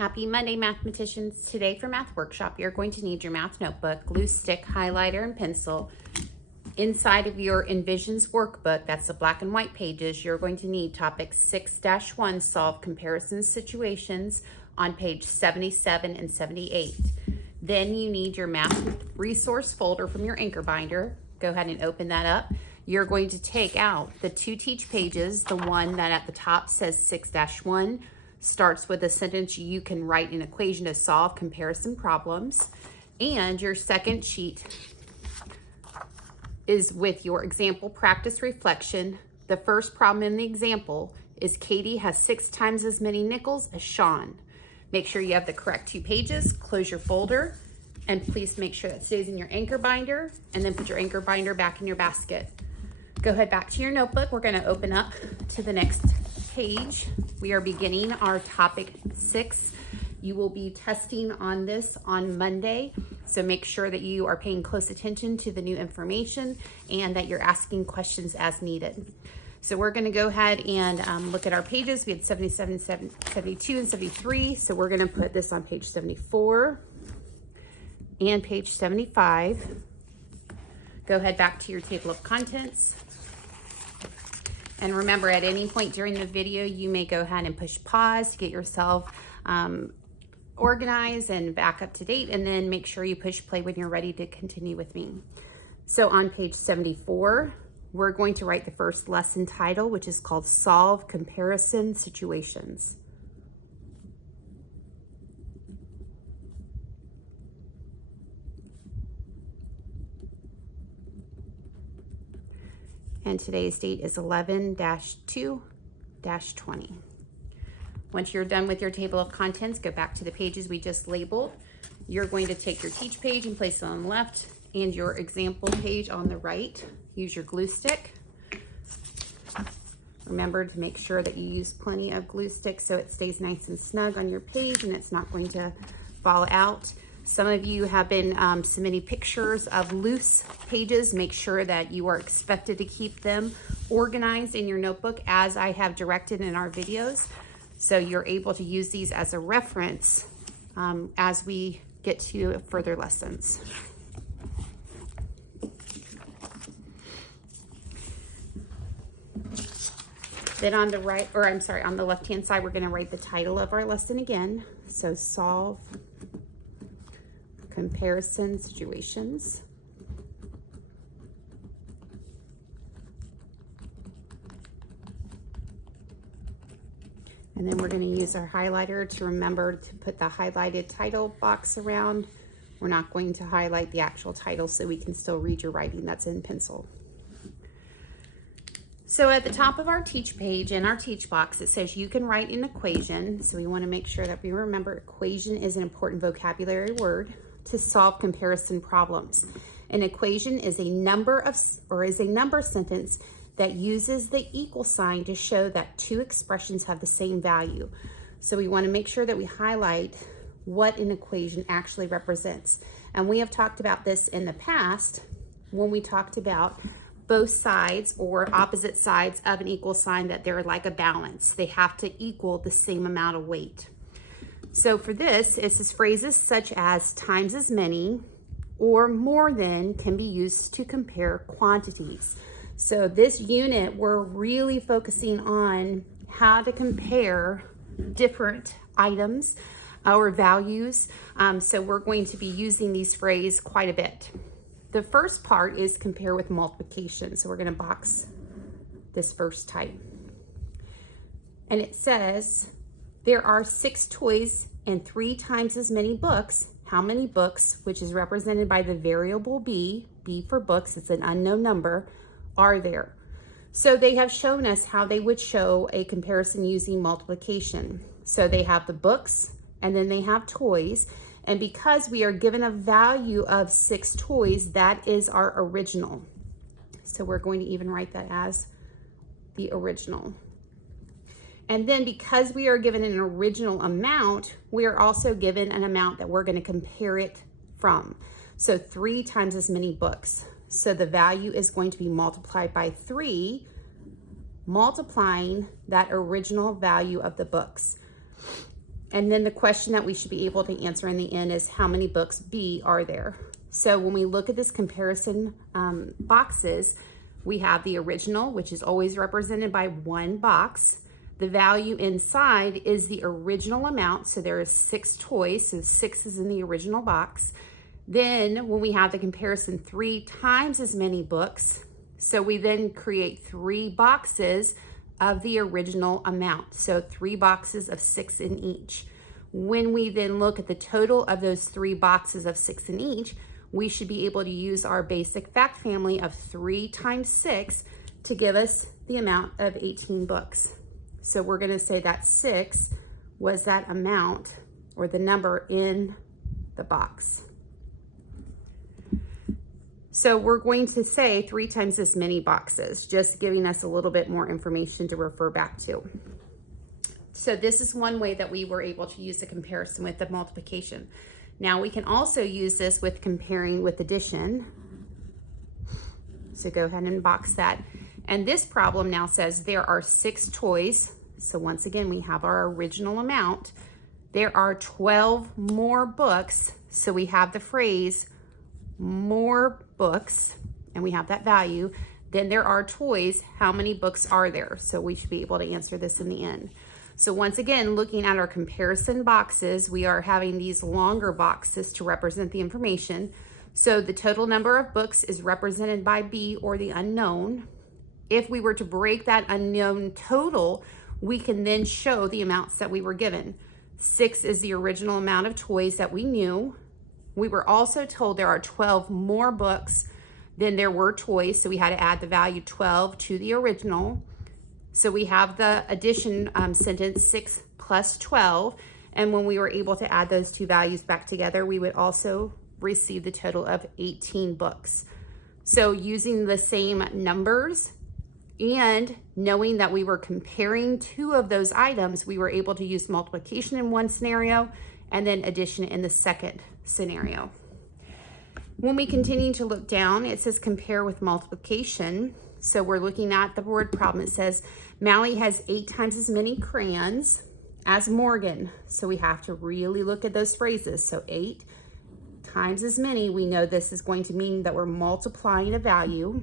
Happy Monday, mathematicians. Today for Math Workshop, you're going to need your math notebook, glue stick, highlighter, and pencil. Inside of your Envisions workbook, that's the black and white pages, you're going to need topic 6-1, solve comparison situations, on page 77 and 78. Then you need your math resource folder from your anchor binder. Go ahead and open that up. You're going to take out the two teach pages, the one that at the top says 6-1, starts with a sentence you can write an equation to solve comparison problems. And your second sheet is with your example practice reflection. The first problem in the example is Katie has 6 times as many nickels as Sean. Make sure you have the correct 2 pages, close your folder, and please make sure that stays in your anchor binder, and then put your anchor binder back in your basket. Go ahead back to your notebook. We're going to open up to the next page. We are beginning our topic 6. You will be testing on this on Monday, so make sure that you are paying close attention to the new information and that you're asking questions as needed. So we're going to go ahead and look at our pages. We had 77, 72, and 73. So we're going to put this on page 74 and page 75. Go ahead back to your table of contents. And remember, at any point during the video, you may go ahead and push pause to get yourself organized and back up to date, and then make sure you push play when you're ready to continue with me. So on page 74, we're going to write the first lesson title, which is called Solve Comparison Situations. And today's date is 11-2-20. Once you're done with your table of contents, go back to the pages we just labeled. You're going to take your teach page and place it on the left and your example page on the right. Use your glue stick. Remember to make sure that you use plenty of glue stick so it stays nice and snug on your page and it's not going to fall out. Some of you have been submitting pictures of loose pages. Make sure that you are expected to keep them organized in your notebook as I have directed in our videos, so you're able to use these as a reference as we get to further lessons. Then on the right, or I'm sorry, on the left-hand side, we're going to write the title of our lesson again. So solve comparison situations. And then we're going to use our highlighter to remember to put the highlighted title box around. We're not going to highlight the actual title so we can still read your writing that's in pencil. So at the top of our teach page, in our teach box, it says you can write an equation. So we want to make sure that we remember equation is an important vocabulary word to solve comparison problems. An equation is a number sentence that uses the equal sign to show that two expressions have the same value. So we want to make sure that we highlight what an equation actually represents. And we have talked about this in the past when we talked about both sides or opposite sides of an equal sign, that they're like a balance. They have to equal the same amount of weight. So for this, it says phrases such as times as many or more than can be used to compare quantities. So this unit, we're really focusing on how to compare different items or values. So we're going to be using these phrases quite a bit. The first part is compare with multiplication. So we're going to box this first type. And it says there are 6 toys and 3 times as many books. How many books, which is represented by the variable b for books, it's an unknown number, are there? So they have shown us how they would show a comparison using multiplication. So they have the books and then they have toys. And because we are given a value of 6 toys, that is our original. So we're going to even write that as the original. And then because we are given an original amount, we are also given an amount that we're going to compare it from. So 3 times as many books. So the value is going to be multiplied by 3, multiplying that original value of the books. And then the question that we should be able to answer in the end is how many books B are there? So when we look at this comparison boxes, we have the original, which is always represented by one box. The value inside is the original amount. So there is 6 toys, so 6 is in the original box. Then when we have the comparison 3 times as many books, so we then create 3 boxes of the original amount. So 3 boxes of 6 in each. When we then look at the total of those 3 boxes of 6 in each, we should be able to use our basic fact family of 3 times 6 to give us the amount of 18 books. So we're going to say that 6 was that amount or the number in the box. So we're going to say 3 times as many boxes, just giving us a little bit more information to refer back to. So this is one way that we were able to use the comparison with the multiplication. Now we can also use this with comparing with addition. So go ahead and box that. And this problem now says there are 6 toys. So once again, we have our original amount. There are 12 more books. So we have the phrase more books, and we have that value. Then there are toys. How many books are there? So we should be able to answer this in the end. So once again, looking at our comparison boxes, we are having these longer boxes to represent the information. So the total number of books is represented by B, or the unknown. If we were to break that unknown total, we can then show the amounts that we were given. 6 is the original amount of toys that we knew. We were also told there are 12 more books than there were toys, so we had to add the value 12 to the original. So we have the addition sentence, 6 plus 12, and when we were able to add those two values back together, we would also receive the total of 18 books. So using the same numbers and knowing that we were comparing 2 of those items, we were able to use multiplication in one scenario and then addition in the second scenario. When we continue to look down, it says compare with multiplication. So we're looking at the word problem. It says Mally has 8 times as many crayons as Morgan. So we have to really look at those phrases. So 8 times as many, we know this is going to mean that we're multiplying a value.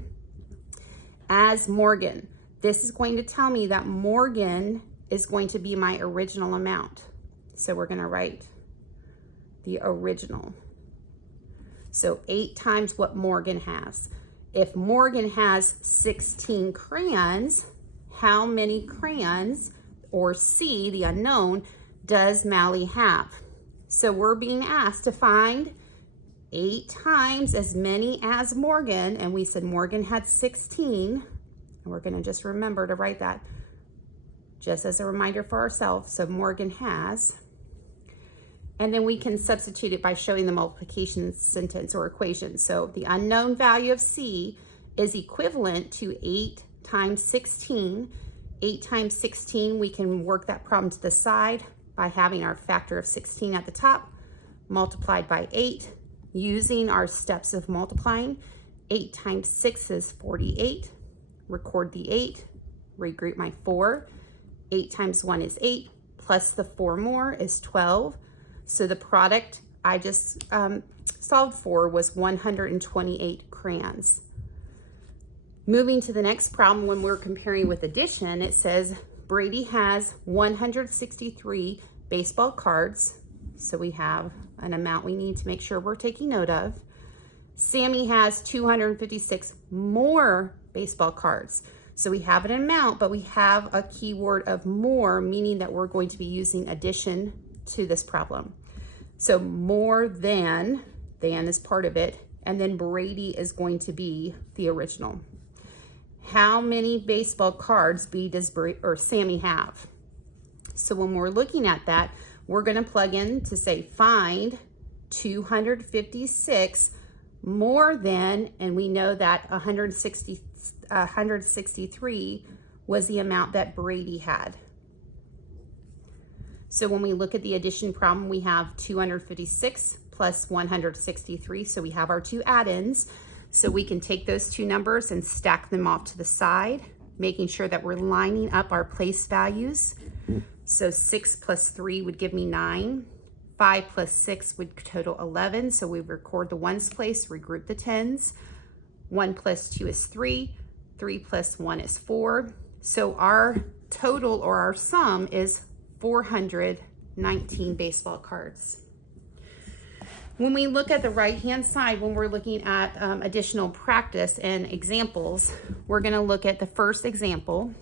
As Morgan, this is going to tell me that Morgan is going to be my original amount. So we're going to write the original. So 8 times what Morgan has. If Morgan has 16 crayons, how many crayons, or C, the unknown, does Mally have? So we're being asked to find 8 times as many as Morgan, and we said Morgan had 16, and we're going to just remember to write that just as a reminder for ourselves. So Morgan has, and then we can substitute it by showing the multiplication sentence or equation. So the unknown value of C is equivalent to 8 times 16. 8 times 16, we can work that problem to the side by having our factor of 16 at the top, multiplied by 8, using our steps of multiplying. 8 times 6 is 48. Record the 8, regroup my 4. 8 times 1 is 8, plus the 4 more is 12. So the product I just solved for was 128 crayons. Moving to the next problem, when we're comparing with addition, it says Brady has 163 baseball cards. So we have an amount we need to make sure we're taking note of. Sammy has 256 more baseball cards. So we have an amount, but we have a keyword of more, meaning that we're going to be using addition to this problem. So more than is part of it, and then Brady is going to be the original. How many baseball cards does Sammy have? So when we're looking at that, we're going to plug in to say find 256 more than, and we know that 163 was the amount that Brady had. So when we look at the addition problem, we have 256 plus 163. So we have our two add-ins. So we can take those two numbers and stack them off to the side, making sure that we're lining up our place values. So 6 plus 3 would give me 9. 5 plus 6 would total 11. So we record the ones place, regroup the tens. 1 plus 2 is 3. 3 plus 1 is 4. So our total, or our sum, is 419 baseball cards. When we look at the right-hand side, when we're looking at additional practice and examples, we're going to look at the first example.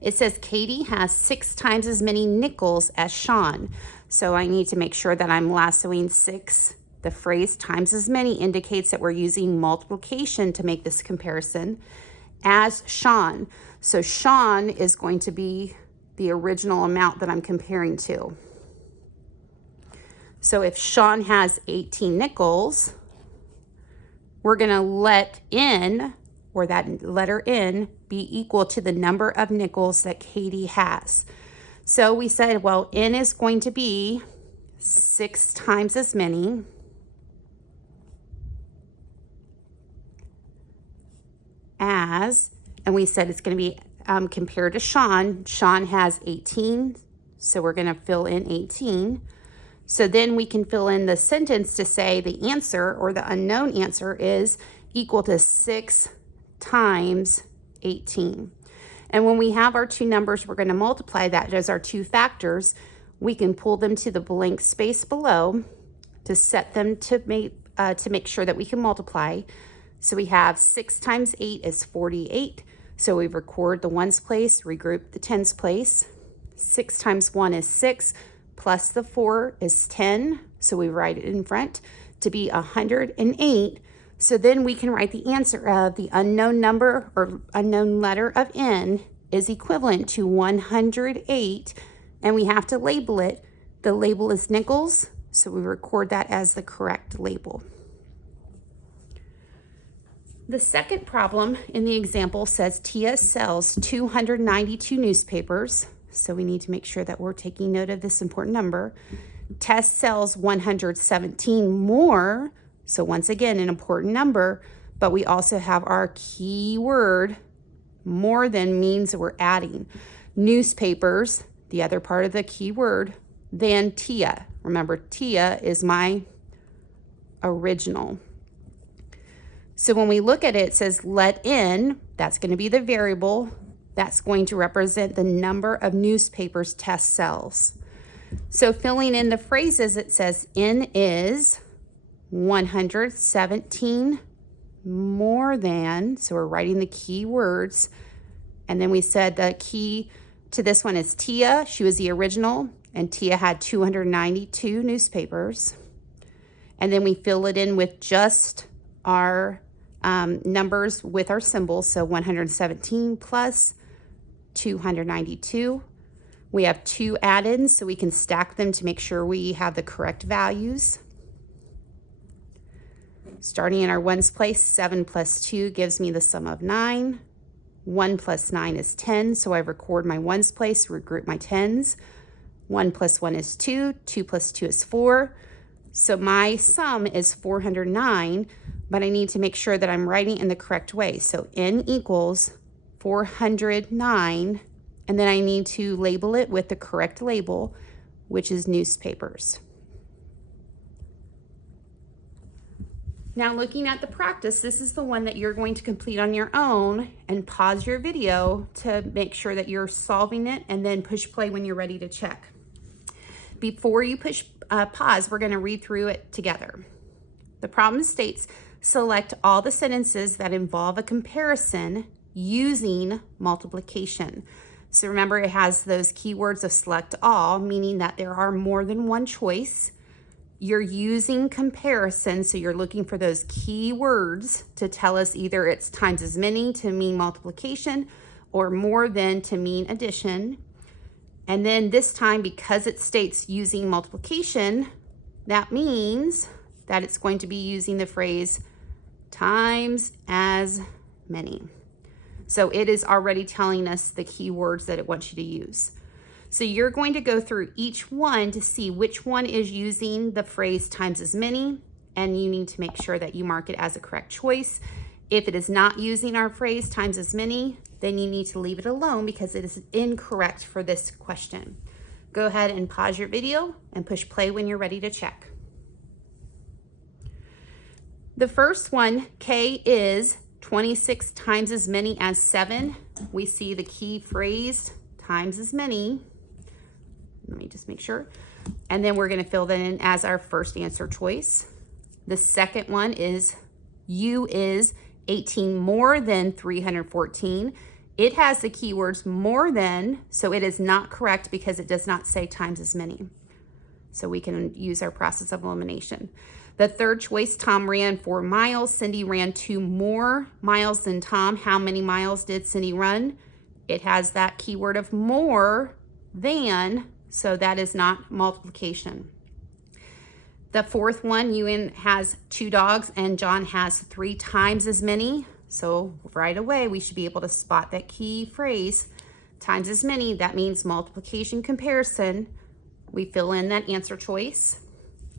It says Katie has 6 times as many nickels as Sean. So I need to make sure that I'm lassoing 6. The phrase times as many indicates that we're using multiplication to make this comparison as Sean. So Sean is going to be the original amount that I'm comparing to. So if Sean has 18 nickels, we're going to let N, or that letter N, be equal to the number of nickels that Katie has. So we said, well, N is going to be 6 times as many as, and we said it's going to be compared to Sean. Sean has 18, so we're going to fill in 18. So then we can fill in the sentence to say the answer, or the unknown answer, is equal to 6 times 18. And when we have our two numbers, we're going to multiply that as our two factors. We can pull them to the blank space below to set them to make sure that we can multiply. So we have 6 times 8 is 48. So we record the ones place, regroup the tens place. 6 times 1 is 6. Plus the 4 is 10, so we write it in front to be 108. So then we can write the answer of the unknown number, or unknown letter of N, is equivalent to 108, and we have to label it. The label is nickels, so we record that as the correct label. The second problem in the example says Tia sells 292 newspapers. So we need to make sure that we're taking note of this important number. Tess sells 117 more. So once again, an important number, but we also have our key word. More than means that we're adding newspapers, the other part of the key word, than Tia. Remember, Tia is my original. So when we look at it, it says let N, that's going to be the variable. That's going to represent the number of newspapers Tess sells. So filling in the phrases, it says N is 117 more than, so we're writing the key words. And then we said the key to this one is Tia. She was the original, and Tia had 292 newspapers. And then we fill it in with just our numbers with our symbols. So 117 plus 292. We have 2 add-ins, so we can stack them to make sure we have the correct values. Starting in our ones place, 7 plus 2 gives me the sum of 9. 1 plus 9 is 10, so I record my ones place, regroup my tens. 1 plus 1 is 2. 2 plus 2 is 4. So my sum is 409, but I need to make sure that I'm writing in the correct way. So N equals 409, and then I need to label it with the correct label, which is newspapers. Now looking at the practice, this is the one that you're going to complete on your own, and pause your video to make sure that you're solving it, and then push play when you're ready to check. Before you push pause, we're going to read through it together. The problem states, select all the sentences that involve a comparison using multiplication. So remember, it has those keywords of select all, meaning that there are more than one choice. You're using comparison, so you're looking for those keywords to tell us either it's times as many to mean multiplication, or more than to mean addition. And then this time, because it states using multiplication, that means that it's going to be using the phrase times as many. So it is already telling us the keywords that it wants you to use. So you're going to go through each one to see which one is using the phrase times as many, and you need to make sure that you mark it as a correct choice. If it is not using our phrase times as many, then you need to leave it alone because it is incorrect for this question. Go ahead and pause your video and push play when you're ready to check. The first one, K is 26 times as many as 7. We see the key phrase, times as many. Let me just make sure. And then we're going to fill that in as our first answer choice. The second one is U is 18 more than 314. It has the keywords more than, so it is not correct because it does not say times as many. So we can use our process of elimination. The third choice, Tom ran 4 miles. Cindy ran 2 more miles than Tom. How many miles did Cindy run? It has that keyword of more than, so that is not multiplication. The fourth one, Ewan has 2 dogs and John has 3 times as many. So right away, we should be able to spot that key phrase, times as many. That means multiplication comparison. We fill in that answer choice.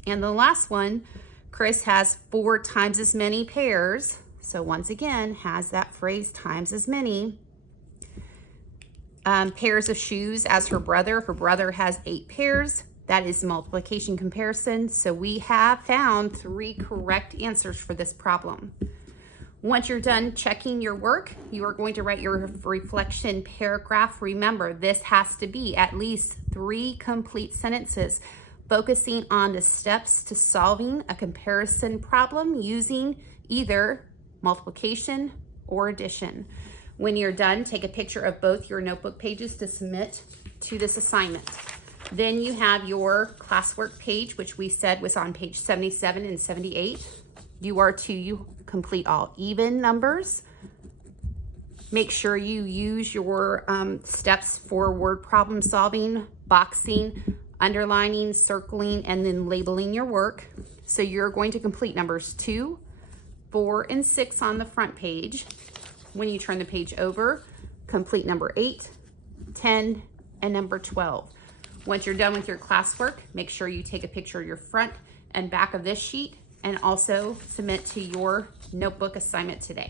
And the last one, Chris has 4 times as many pairs. So once again, has that phrase times as many. Pairs of shoes as her brother. Her brother has 8 pairs. That is multiplication comparison. So we have found 3 correct answers for this problem. Once you're done checking your work, you are going to write your reflection paragraph. Remember, this has to be at least 3 complete sentences, focusing on the steps to solving a comparison problem using either multiplication or addition. When you're done, take a picture of both your notebook pages to submit to this assignment. Then you have your classwork page, which we said was on page 77 and 78. You are to complete all even numbers. Make sure you use your steps for word problem solving, boxing, underlining, circling, and then labeling your work. So you're going to complete numbers 2, 4, and 6 on the front page. When you turn the page over, complete number 8, 10, and number 12. Once you're done with your classwork, make sure you take a picture of your front and back of this sheet and also submit to your notebook assignment today.